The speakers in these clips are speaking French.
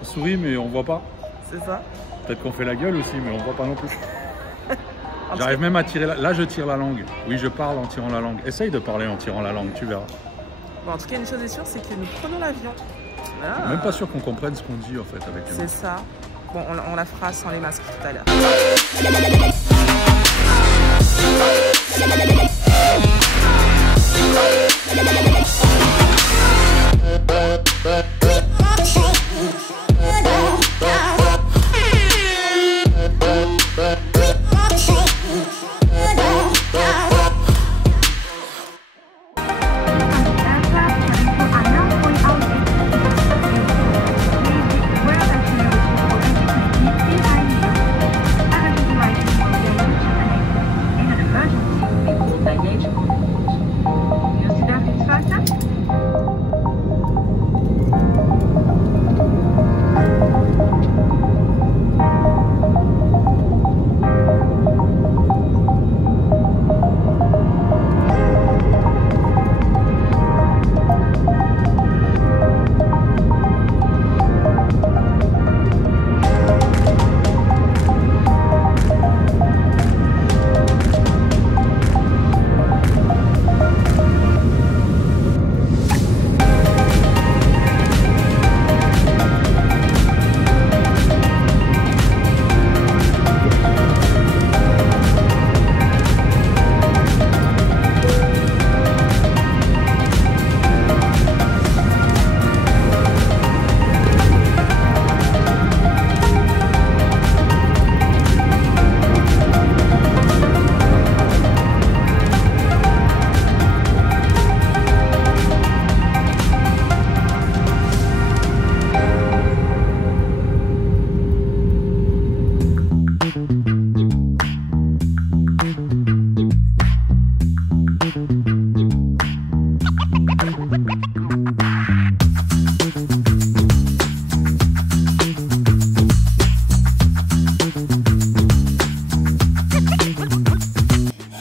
On sourit mais on voit pas. C'est ça. Peut-être qu'on fait la gueule aussi mais on voit pas non plus. J'arrive même à tirer là je tire la langue. Oui, je parle en tirant la langue. Essaye de parler en tirant la langue, tu verras. Bon, en tout cas, une chose est sûre, c'est que nous prenons l'avion. Ah. Même pas sûr qu'on comprenne ce qu'on dit en fait avec les masques. C'est ça. Bon, on la fera sans les masques tout à l'heure.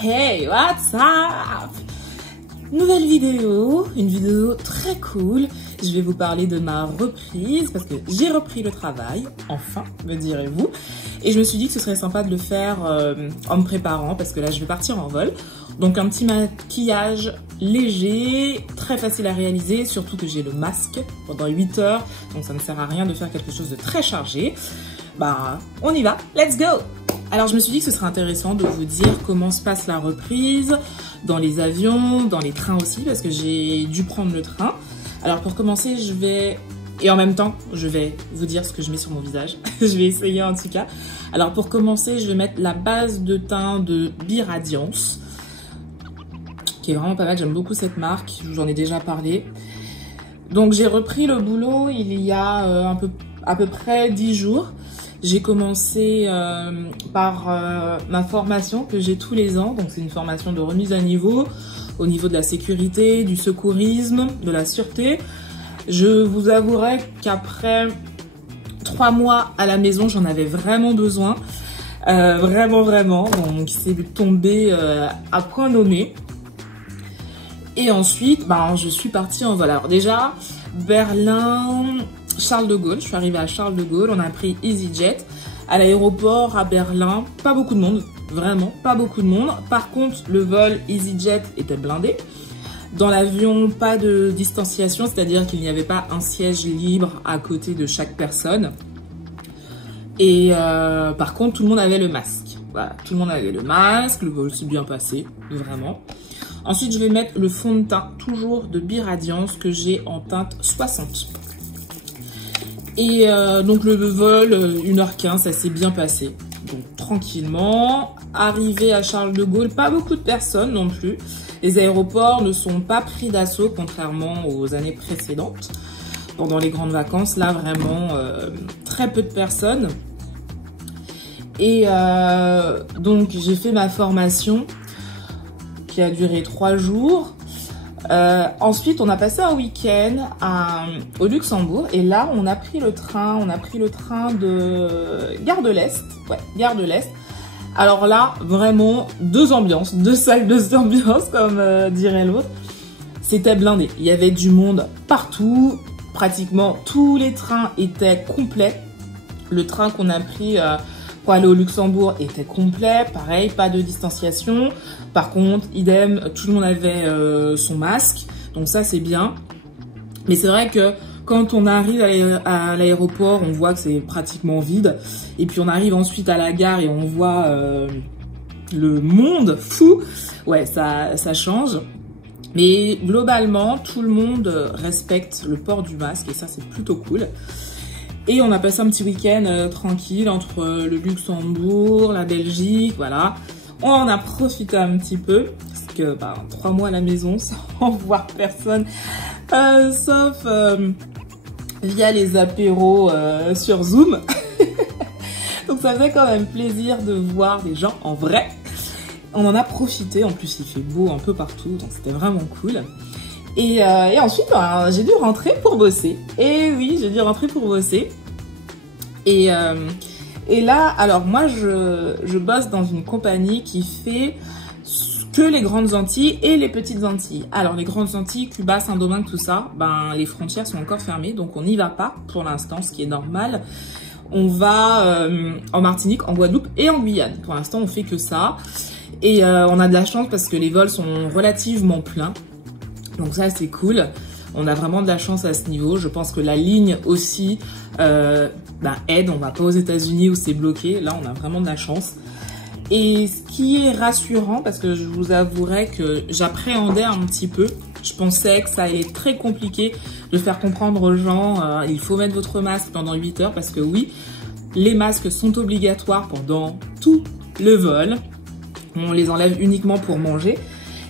Hey, what's up? Nouvelle vidéo, une vidéo très cool. Je vais vous parler de ma reprise parce que j'ai repris le travail, enfin, me direz-vous. Et je me suis dit que ce serait sympa de le faire en me préparant parce que là, je vais partir en vol. Donc un petit maquillage léger, très facile à réaliser, surtout que j'ai le masque pendant 8 heures. Donc ça ne sert à rien de faire quelque chose de très chargé. Bah, on y va, let's go! Alors je me suis dit que ce serait intéressant de vous dire comment se passe la reprise dans les avions, dans les trains aussi, parce que j'ai dû prendre le train. Alors pour commencer, je vais... Et en même temps, je vais vous dire ce que je mets sur mon visage. Je vais essayer en tout cas. Alors pour commencer, je vais mettre la base de teint de Bi-Radiance, qui est vraiment pas mal. J'aime beaucoup cette marque, je vous en ai déjà parlé. Donc j'ai repris le boulot il y a à peu près 10 jours. J'ai commencé par ma formation que j'ai tous les ans. Donc c'est une formation de remise à niveau au niveau de la sécurité, du secourisme, de la sûreté. Je vous avouerai qu'après 3 mois à la maison, j'en avais vraiment besoin. Vraiment. Donc c'est tombé à point nommé. Et ensuite, je suis partie en vol. Alors déjà, Berlin... Charles de Gaulle, je suis arrivée à Charles de Gaulle, on a pris EasyJet. À l'aéroport, à Berlin, pas beaucoup de monde, vraiment pas beaucoup de monde. Par contre, le vol EasyJet était blindé. Dans l'avion, pas de distanciation, c'est-à-dire qu'il n'y avait pas un siège libre à côté de chaque personne. Et par contre, tout le monde avait le masque. Voilà, tout le monde avait le masque, le vol s'est bien passé, vraiment. Ensuite, je vais mettre le fond de teint, toujours de Bi-Radiance, que j'ai en teinte 60. Et donc le vol, 1h15, ça s'est bien passé. Donc tranquillement, arrivé à Charles de Gaulle, pas beaucoup de personnes non plus. Les aéroports ne sont pas pris d'assaut, contrairement aux années précédentes. Pendant les grandes vacances, là vraiment, très peu de personnes. Et donc j'ai fait ma formation qui a duré 3 jours. Ensuite, on a passé un week-end au Luxembourg et là, on a pris le train de Gare de l'Est. Ouais, Gare de l'Est. Alors là, vraiment, 2 ambiances, 2 salles, 2 ambiances, comme dirait l'autre. C'était blindé. Il y avait du monde partout, pratiquement tous les trains étaient complets. Le train qu'on a pris pour aller au Luxembourg était complet. Pareil, pas de distanciation. Par contre, idem, tout le monde avait son masque. Donc ça, c'est bien. Mais c'est vrai que quand on arrive à l'aéroport, on voit que c'est pratiquement vide. Et puis on arrive ensuite à la gare et on voit le monde fou. Ouais, ça change. Mais globalement, tout le monde respecte le port du masque et ça, c'est plutôt cool. Et on a passé un petit week-end tranquille entre le Luxembourg, la Belgique, voilà. On en a profité un petit peu, parce que 3 mois à la maison sans voir personne, sauf via les apéros sur Zoom. Donc ça faisait quand même plaisir de voir des gens en vrai. On en a profité, en plus il fait beau un peu partout, donc c'était vraiment cool. Et ensuite, j'ai dû rentrer pour bosser. Et oui, j'ai dû rentrer pour bosser. Et là, alors moi, je bosse dans une compagnie qui fait que les grandes Antilles et les petites Antilles. Alors, les grandes Antilles, Cuba, Saint-Domingue, tout ça, les frontières sont encore fermées. Donc, on n'y va pas pour l'instant, ce qui est normal. On va en Martinique, en Guadeloupe et en Guyane. Pour l'instant, on fait que ça. Et on a de la chance parce que les vols sont relativement pleins. Donc ça, c'est cool. On a vraiment de la chance à ce niveau. Je pense que la ligne aussi aide. On va pas aux États-Unis où c'est bloqué. Là, on a vraiment de la chance. Et ce qui est rassurant, parce que je vous avouerai que j'appréhendais un petit peu. Je pensais que ça allait être très compliqué de faire comprendre aux gens il faut mettre votre masque pendant 8 heures. Parce que oui, les masques sont obligatoires pendant tout le vol. On les enlève uniquement pour manger.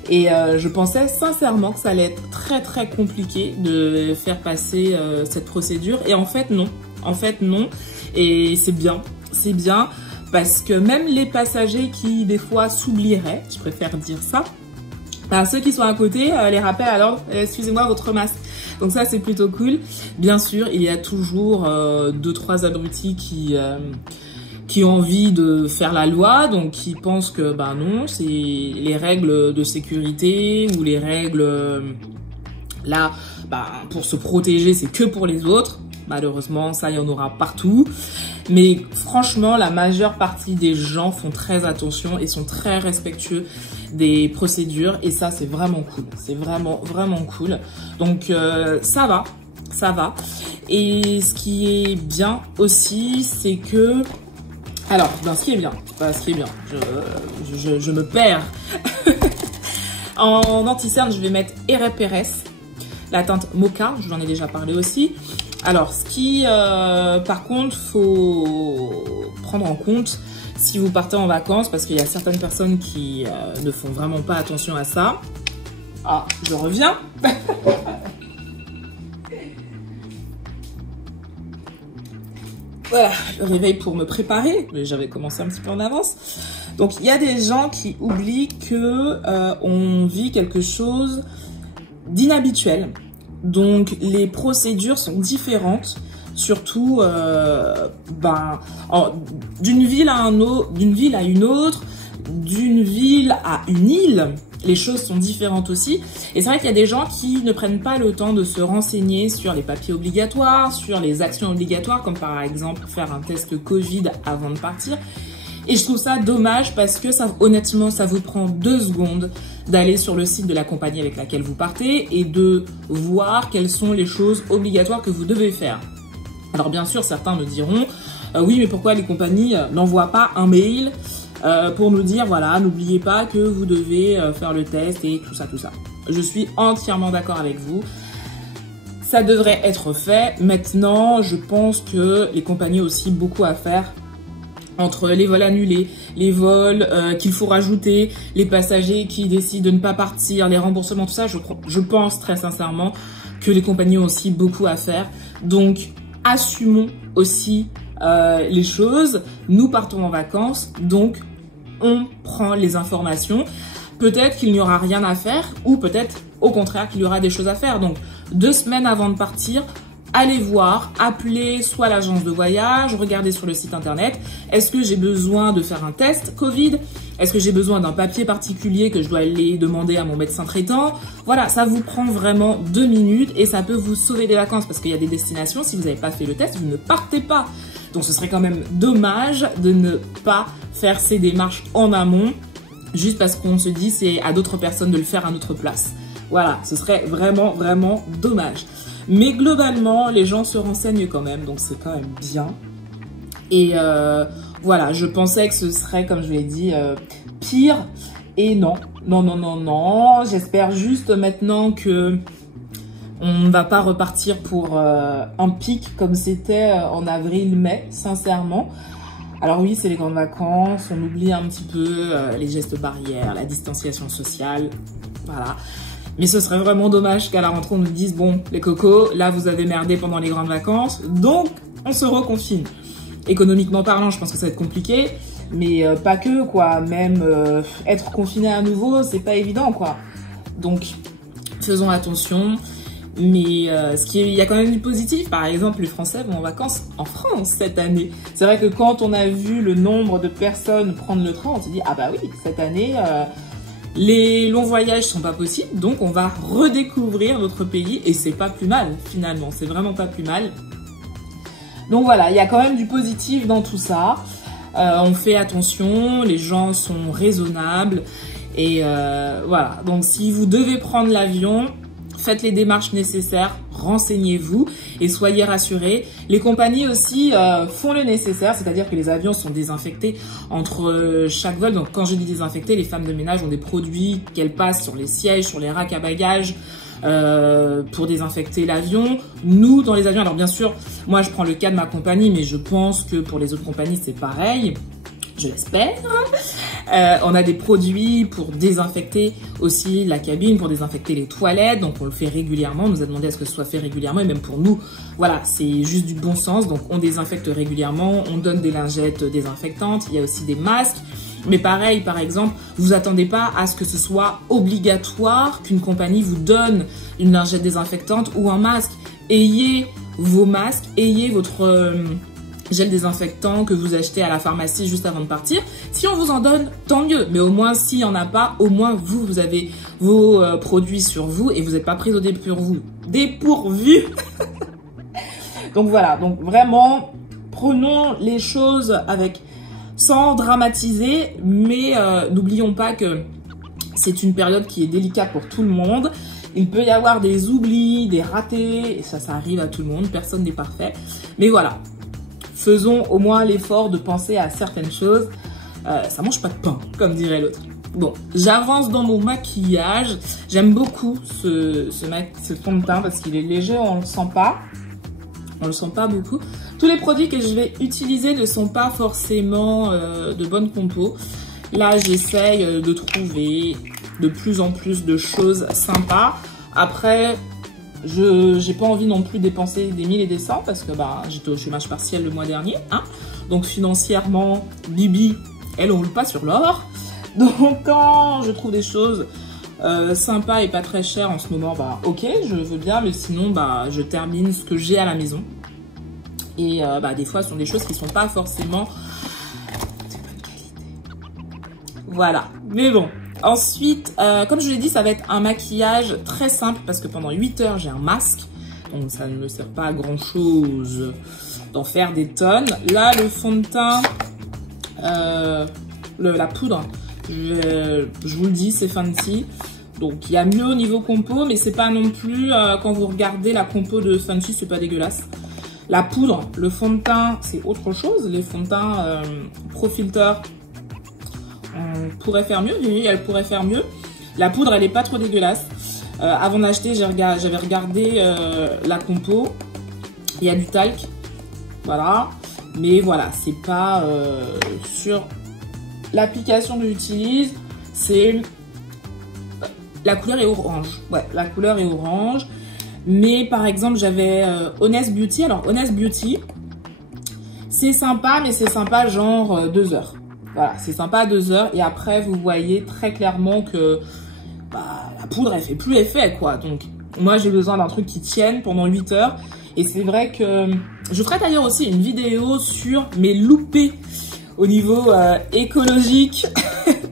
Et je pensais sincèrement que ça allait être très très compliqué de faire passer cette procédure. Et en fait non. En fait non. Et c'est bien. C'est bien parce que même les passagers qui des fois s'oublieraient, je préfère dire ça, ceux qui sont à côté les rappellent alors excusez-moi votre masque. Donc ça c'est plutôt cool. Bien sûr il y a toujours 2-3 abrutis qui ont envie de faire la loi, donc qui pensent que non, c'est les règles de sécurité ou les règles là pour se protéger, c'est que pour les autres. Malheureusement, ça, il y en aura partout. Mais franchement, la majeure partie des gens font très attention et sont très respectueux des procédures. Et ça, c'est vraiment cool. C'est vraiment, vraiment cool. Donc, ça va. Ça va. Et ce qui est bien aussi, c'est que... Alors, ce qui est bien. Je me perds. En anti-cerne, je vais mettre RPRS. La teinte Mocha, je vous en ai déjà parlé aussi. Alors, ce qui, par contre, faut prendre en compte si vous partez en vacances, parce qu'il y a certaines personnes qui ne font vraiment pas attention à ça. Ah, je reviens. Voilà, je réveille pour me préparer. J'avais commencé un petit peu en avance. Donc, il y a des gens qui oublient que on vit quelque chose d'inhabituel. Donc, les procédures sont différentes, surtout d'une ville à une autre, d'une ville à une île. Les choses sont différentes aussi. Et c'est vrai qu'il y a des gens qui ne prennent pas le temps de se renseigner sur les papiers obligatoires, sur les actions obligatoires, comme par exemple faire un test Covid avant de partir. Et je trouve ça dommage parce que ça, honnêtement, ça vous prend 2 secondes d'aller sur le site de la compagnie avec laquelle vous partez et de voir quelles sont les choses obligatoires que vous devez faire. Alors bien sûr, certains me diront oui, mais pourquoi les compagnies n'envoient pas un mail pour nous dire voilà, n'oubliez pas que vous devez faire le test et tout ça, tout ça. Je suis entièrement d'accord avec vous. Ça devrait être fait. Maintenant, je pense que les compagnies ont aussi beaucoup à faire entre les vols annulés, les vols qu'il faut rajouter, les passagers qui décident de ne pas partir, les remboursements, tout ça. Je pense très sincèrement que les compagnies ont aussi beaucoup à faire. Donc, assumons aussi les choses. Nous partons en vacances, donc on prend les informations. Peut-être qu'il n'y aura rien à faire ou peut-être au contraire qu'il y aura des choses à faire. Donc 2 semaines avant de partir, allez voir, appelez soit l'agence de voyage, regardez sur le site internet, est-ce que j'ai besoin de faire un test Covid? Est-ce que j'ai besoin d'un papier particulier que je dois aller demander à mon médecin traitant? Voilà, ça vous prend vraiment 2 minutes et ça peut vous sauver des vacances parce qu'il y a des destinations, si vous n'avez pas fait le test, vous ne partez pas. Donc ce serait quand même dommage de ne pas faire ces démarches en amont juste parce qu'on se dit c'est à d'autres personnes de le faire à notre place. Voilà, ce serait vraiment, vraiment dommage. Mais globalement, les gens se renseignent quand même, donc c'est quand même bien. Et voilà, je pensais que ce serait, comme je vous l'ai dit, pire. Et non, non, non, non, non. J'espère juste maintenant que on ne va pas repartir pour un pic comme c'était en avril-mai, sincèrement. Alors oui, c'est les grandes vacances, on oublie un petit peu les gestes barrières, la distanciation sociale, voilà. Mais ce serait vraiment dommage qu'à la rentrée, on nous dise, bon, les cocos, là, vous avez merdé pendant les grandes vacances, donc on se reconfine. Économiquement parlant, je pense que ça va être compliqué, mais pas que, quoi. Même être confiné à nouveau, c'est pas évident, quoi. Donc, faisons attention. Mais il y a quand même du positif. Par exemple, les Français vont en vacances en France cette année. C'est vrai que quand on a vu le nombre de personnes prendre le train, on s'est dit, ah bah oui, cette année... les longs voyages sont pas possibles, donc on va redécouvrir notre pays et c'est pas plus mal finalement, c'est vraiment pas plus mal. Donc voilà, il y a quand même du positif dans tout ça. On fait attention, les gens sont raisonnables et voilà. Donc si vous devez prendre l'avion, faites les démarches nécessaires, renseignez-vous et soyez rassurés. Les compagnies aussi font le nécessaire, c'est-à-dire que les avions sont désinfectés entre chaque vol. Donc quand je dis désinfectés, les femmes de ménage ont des produits qu'elles passent sur les sièges, sur les racks à bagages pour désinfecter l'avion. Nous, dans les avions, alors bien sûr, moi je prends le cas de ma compagnie, mais je pense que pour les autres compagnies c'est pareil. Je l'espère. On a des produits pour désinfecter aussi la cabine, pour désinfecter les toilettes. Donc, on le fait régulièrement. On nous a demandé à ce que ce soit fait régulièrement. Et même pour nous, voilà, c'est juste du bon sens. Donc, on désinfecte régulièrement. On donne des lingettes désinfectantes. Il y a aussi des masques. Mais pareil, par exemple, vous attendez pas à ce que ce soit obligatoire qu'une compagnie vous donne une lingette désinfectante ou un masque. Ayez vos masques, ayez votre... gel désinfectant que vous achetez à la pharmacie juste avant de partir. Si on vous en donne, tant mieux. Mais au moins, s'il n'y en a pas, au moins, vous avez vos produits sur vous et vous n'êtes pas pris au dépourvu. Donc voilà. Donc vraiment, prenons les choses sans dramatiser, mais n'oublions pas que c'est une période qui est délicate pour tout le monde. Il peut y avoir des oublis, des ratés, et ça arrive à tout le monde. Personne n'est parfait. Mais voilà. Faisons au moins l'effort de penser à certaines choses. Ça mange pas de pain, comme dirait l'autre. Bon, j'avance dans mon maquillage. J'aime beaucoup ce fond de teint parce qu'il est léger, on le sent pas. On le sent pas beaucoup. Tous les produits que je vais utiliser ne sont pas forcément de bonne compo. Là, j'essaye de trouver de plus en plus de choses sympas. Après... j'ai pas envie non plus de dépenser des 1000 et des 100 parce que bah, j'étais au chômage partiel le mois dernier. Hein. Donc financièrement, Bibi, elle roule pas sur l'or. Donc quand je trouve des choses sympas et pas très chères en ce moment, bah ok, je veux bien. Mais sinon, bah, je termine ce que j'ai à la maison. Et bah, des fois, ce sont des choses qui sont pas forcément de bonne qualité. Voilà. Mais bon. Ensuite, comme je vous l'ai dit, ça va être un maquillage très simple parce que pendant 8 heures, j'ai un masque. Donc, ça ne me sert pas à grand-chose d'en faire des tonnes. Là, le fond de teint, la poudre, je vous le dis, c'est Fenty. Donc, il y a mieux au niveau compo, mais c'est pas non plus, quand vous regardez la compo de Fenty, c'est pas dégueulasse. La poudre, le fond de teint, c'est autre chose. Les fonds de teint Pro Filter, on pourrait faire mieux. Oui, elle pourrait faire mieux. La poudre, elle est pas trop dégueulasse. Avant d'acheter, j'avais regardé la compo. Il y a du talc. Voilà. Mais voilà, c'est pas sur l'application que j'utilise. C'est... La couleur est orange. Ouais, la couleur est orange. Mais par exemple, j'avais Honest Beauty. Alors, Honest Beauty, c'est sympa, mais c'est sympa genre 2 heures. Voilà, c'est sympa 2 heures. Et après, vous voyez très clairement que bah, la poudre, elle fait plus effet, quoi. Donc, moi, j'ai besoin d'un truc qui tienne pendant 8 heures. Et c'est vrai que je ferai d'ailleurs aussi une vidéo sur mes loupés au niveau écologique.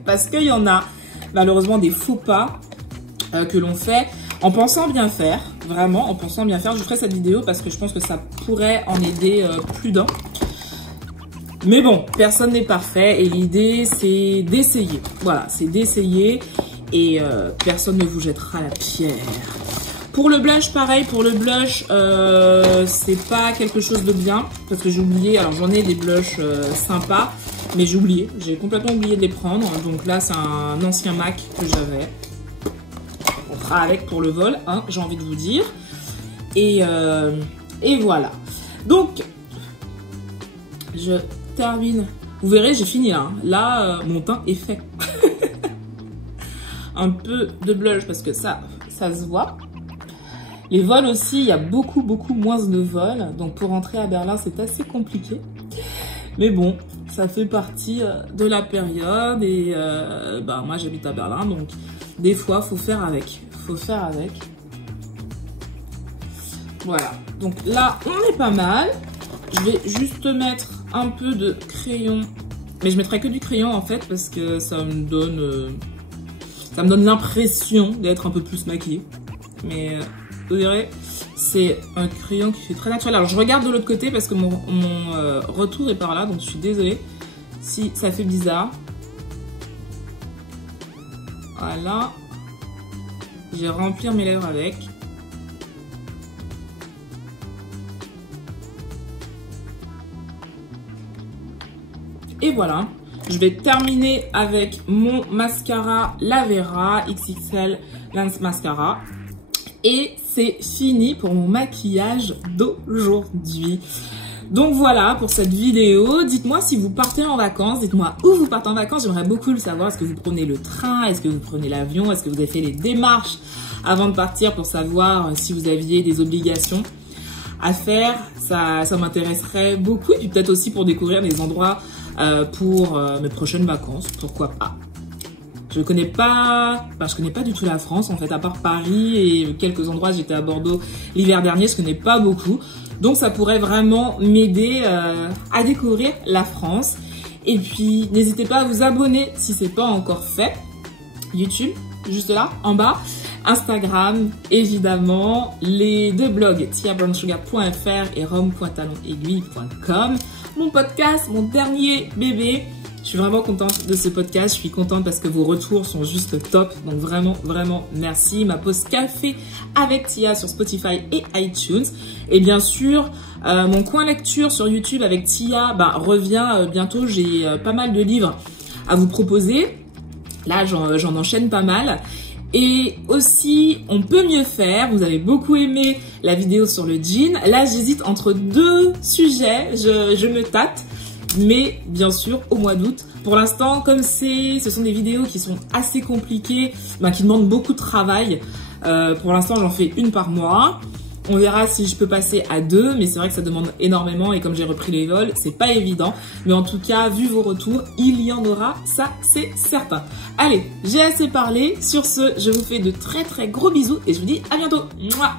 Parce qu'il y en a malheureusement des faux pas que l'on fait en pensant bien faire. Vraiment, en pensant bien faire. Je ferai cette vidéo parce que je pense que ça pourrait en aider plus d'un. Mais bon, personne n'est parfait et l'idée c'est d'essayer. Voilà, c'est d'essayer et personne ne vous jettera la pierre. Pour le blush, pareil, pour le blush, c'est pas quelque chose de bien parce que j'ai oublié, alors j'en ai des blushs sympas, mais j'ai oublié, j'ai complètement oublié de les prendre. Donc là, c'est un ancien MAC que j'avais. On fera avec pour le vol, hein, j'ai envie de vous dire. Et voilà. Donc, je termine. Vous verrez, j'ai fini là. Là, mon teint est fait. Un peu de blush parce que ça se voit. Les vols aussi, il y a beaucoup moins de vols. Donc pour rentrer à Berlin, c'est assez compliqué. Mais bon, ça fait partie de la période. Et moi, j'habite à Berlin. Donc des fois, faut faire avec. Faut faire avec. Voilà. Donc là, on est pas mal. Je vais juste mettre un peu de crayon. Mais je mettrai que du crayon en fait parce que ça me donne l'impression d'être un peu plus maquillée. Mais vous verrez, c'est un crayon qui fait très naturel. Alors je regarde de l'autre côté parce que mon retour est par là. Donc je suis désolée si ça fait bizarre. Voilà. Je vais remplir mes lèvres avec. Et voilà, je vais terminer avec mon mascara Lavera XXL Lens Mascara. Et c'est fini pour mon maquillage d'aujourd'hui. Donc voilà pour cette vidéo. Dites-moi si vous partez en vacances, dites-moi où vous partez en vacances. J'aimerais beaucoup le savoir. Est-ce que vous prenez le train? Est-ce que vous prenez l'avion? Est-ce que vous avez fait les démarches avant de partir pour savoir si vous aviez des obligations à faire? Ça m'intéresserait beaucoup. Et puis peut-être aussi pour découvrir des endroits pour mes prochaines vacances, pourquoi pas. Je connais pas du tout la France en fait, à part Paris et quelques endroits. J'étais à Bordeaux l'hiver dernier, je connais pas beaucoup. Donc ça pourrait vraiment m'aider à découvrir la France. Et puis n'hésitez pas à vous abonner si c'est pas encore fait. YouTube, juste là, en bas. Instagram, évidemment. Les deux blogs, tiabrownsugar.fr et rome.talonsaiguille.com. Mon podcast, mon dernier bébé. Je suis vraiment contente de ce podcast. Je suis contente parce que vos retours sont juste top. Donc vraiment merci. Ma pause café avec Tia sur Spotify et iTunes. Et bien sûr, mon coin lecture sur YouTube avec Tia revient bientôt. J'ai pas mal de livres à vous proposer. Là, j'en enchaîne pas mal. Et aussi, on peut mieux faire. Vous avez beaucoup aimé la vidéo sur le jean. Là, j'hésite entre deux sujets. Je me tâte. Mais bien sûr, au mois d'août. Pour l'instant, comme ce sont des vidéos qui sont assez compliquées, qui demandent beaucoup de travail. Pour l'instant, j'en fais une par mois. On verra si je peux passer à 2, mais c'est vrai que ça demande énormément et comme j'ai repris les vols, c'est pas évident. Mais en tout cas, vu vos retours, il y en aura, ça c'est certain. Allez, j'ai assez parlé. Sur ce, je vous fais de très gros bisous et je vous dis à bientôt. Mouah.